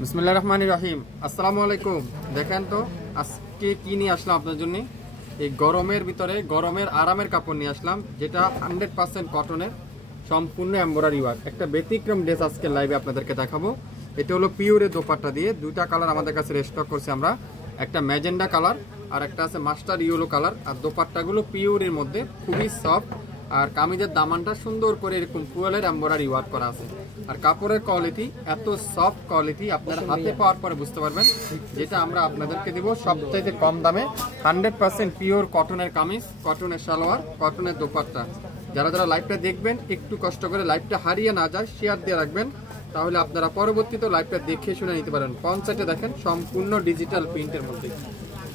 বিসমিল্লাহির রহমানির রহিম। আসসালামু আলাইকুম। দেখেন তো আজকে কি নিয়ে আসলাম আপনার জন্য। এই গরমের ভিতরে গরমের আরামের কাপড় নিয়ে আসলাম, যেটা 100% কটনের, সম্পূর্ণ এমব্রয়ডারি ওয়ার্ক। একটা ব্যতিক্রম ড্রেস আজকে লাইভে আপনাদেরকে দেখাবো। এটা হলো পিওরের দোপাট্টা দিয়ে, দুইটা কালার আমাদের কাছে রেস্টক করছি আমরা, একটা ম্যাজেন্ডা কালার আর একটা আছে মাস্টার ইয়েলো কালার। আর দোপাট্টাগুলো পিওরের মধ্যে খুবই সফট, আর কামিজের দামানটা সুন্দর করে এরকম ফুয়েলের এমব্রয়ডারি ওয়ার্ক করা আছে। আর কাপড়ের কোয়ালিটি এত সফট কোয়ালিটি, আপনারা হাতে পাওয়ার পরে বুঝতে পারবেন। যেটা আমরা আপনাদেরকে দিব সবচাইতে কম দামে, 100% পিওর কটনের কামিজ, কটনের সালোয়ার, কটনের দোপাট্টা। যারা যারা লাইভটা দেখবেন একটু কষ্ট করে লাইভটা হারিয়ে না যায় শেয়ার দিয়ে রাখবেন, তাহলে আপনারা পরবর্তীতে লাইভটা দেখে শুনে নিতে পারেন। পঞ্চায়েতে দেখেন সম্পূর্ণ ডিজিটাল প্রিন্টের মধ্যে,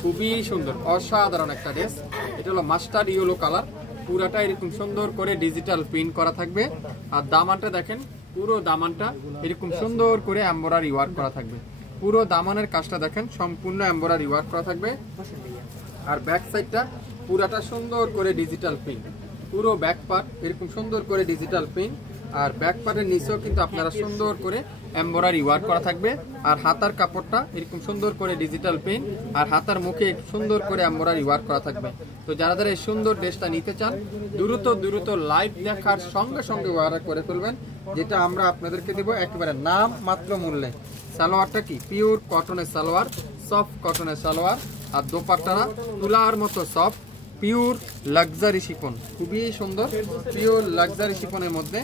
খুবই সুন্দর অসাধারণ একটা ড্রেস। এটা হলো মাস্টার ইয়েলো কালার, পুরাটা এরকম সুন্দর করে ডিজিটাল প্রিন্ট করা থাকবে। আর দামানটা দেখেন, পুরো দামানটা এরকম সুন্দর করে এমব্রয়ডারি ওয়ার্ক করা থাকবে। পুরো দামানের কাজটা দেখেন সম্পূর্ণ এমব্রয়ডারি ওয়ার্ক করা থাকবে। আর ব্যাক সাইডটা পুরাটা সুন্দর করে ডিজিটাল প্রিন্ট, পুরো ব্যাক পার্ট এরকম সুন্দর করে ডিজিটাল প্রিন্ট। আর ব্যাক পার্টের নিচেও কিন্তু আপনারা সুন্দর করে এমব্রয়ডারি ওয়ার্ক করা থাকবে। আর হাতার কাপড়টা এরকম সুন্দর করে ডিজিটাল প্রিন্ট, আর হাতার মুখে সুন্দর করে এমব্রয়ডারি ওয়ার্ক করা থাকবে। তো যারা যারা এই সুন্দর ড্রেসটা নিতে চান, দ্রুত লাইভ দেখার সঙ্গে সঙ্গে অর্ডার করে ফেলবেন, যেটা আমরা আপনাদেরকে দেবো একেবারে নাম মাত্র মূল্যে। সালোয়ারটা কি পিওর কটনের সালোয়ার, সফট কটনের সালোয়ার। আর দোপাট্টারা তুলার মতো সফট, পিওর লাক্সারি শিফন, খুবই সুন্দর পিওর লাক্সারি শিফনের মধ্যে।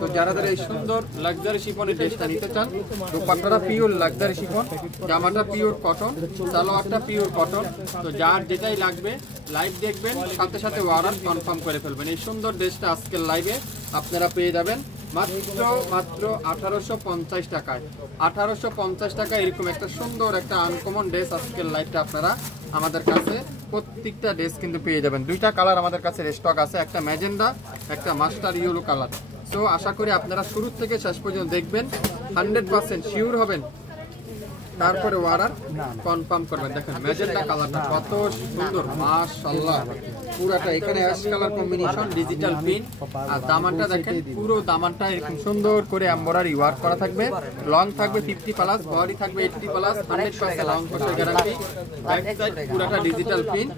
তো যারা যারা এই সুন্দর লাক্সারি শিফনের ড্রেসটা নিতে চান, দোপাট্টাটা পিওর লাক্সারি শিফন, জামাটা পিওর কটন, সালোয়ারটা পিওর কটন। তো যার যেটাই লাগবে লাইভ দেখবেন, সাথে সাথে অর্ডার কনফার্ম করে ফেলবেন। এই সুন্দর ড্রেসটা আজকের লাইভে আপনারা পেয়ে যাবেন মাত্র 1850 টাকায়। 1850 টাকা এরকম একটা সুন্দর একটা আনকমন ড্রেস আজকের লাইভটা আপনারা আমাদের কাছে প্রত্যেকটা ড্রেস কিন্তু পেয়ে যাবেন। দুইটা কালার আমাদের কাছে স্টক আছে, একটা ম্যাজেন্ডা, একটা মাস্টার ইয়েলো কালার। সো আশা করি আপনারা শুরু থেকে শেষ পর্যন্ত দেখবেন, 100% শিওর হবেন, তারপরে অর্ডার কনফার্ম করবেন। দেখেন ম্যাজেন্টা কালারটা কত সুন্দর, মাশাআল্লাহ। পুরাটা এখানে ash colour combination, digital print. আর দামানটা দেখেন, পুরো দামানটা এরকম সুন্দর করে এমব্রয়ডারি ওয়ার্ক করা থাকবে। লং থাকবে 50+, বডি থাকবে 80+, 100% লং কোটের গ্যারান্টি। ব্যাক সাইড পুরাটা ডিজিটাল প্রিন্ট।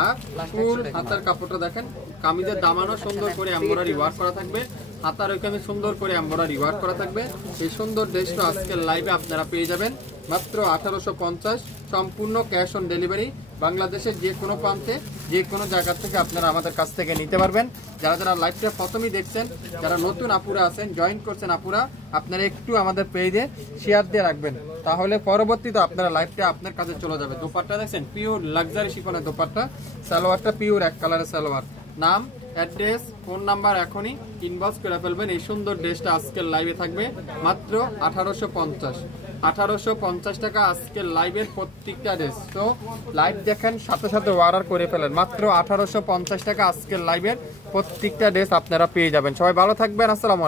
আর ফুল হাতার কাপড়টা দেখেন, কামিজের দামানও সুন্দর করে এমব্রয়ডারি ওয়ার্ক করা থাকবে, হাতার ওইখানে সুন্দর করে এমব্রয়ডারি ওয়ার্ক করা থাকবে। এই সুন্দর ড্রেসটা আজকের লাইভে আপনারা পেয়ে যাবেন মাত্র 1850, সম্পূর্ণ ক্যাশ অন ডেলিভারি। বাংলাদেশের যে কোনো প্রান্তে যে কোনো জায়গা থেকে আপনারা আমাদের কাছ থেকে নিতে পারবেন। যারা যারা লাইভটা প্রথমেই দেখছেন, যারা নতুন আপুরা আছেন, জয়েন করছেন আপুরা, আপনারা একটু আমাদের পেজে শেয়ার দিয়ে রাখবেন, তাহলে পরবর্তীতে আপনারা লাইভটা আপনার কাছে চলে যাবে। দোপাট্টা দেখছেন পিওর লাক্সারি শিফনের দোপাট্টা, সালোয়ারটা পিওর এক কালারের সালোয়ার। নাম, অ্যাড্রেস, ফোন নাম্বার এখনই ইনবক্স করে ফেলবেন। এই সুন্দর ড্রেসটা আজকের লাইভে থাকবে মাত্র 1850 টাকা আজকের লাইভের প্রত্যেকটা ড্রেস। তো লাইভ দেখেন, সাথে সাথে অর্ডার করে ফেলেন। মাত্র 1850 টাকা আজকের লাইভের প্রত্যেকটা ড্রেস আপনারা পেয়ে যাবেন। সবাই ভালো থাকবেন, আসসালামু আলাইকুম।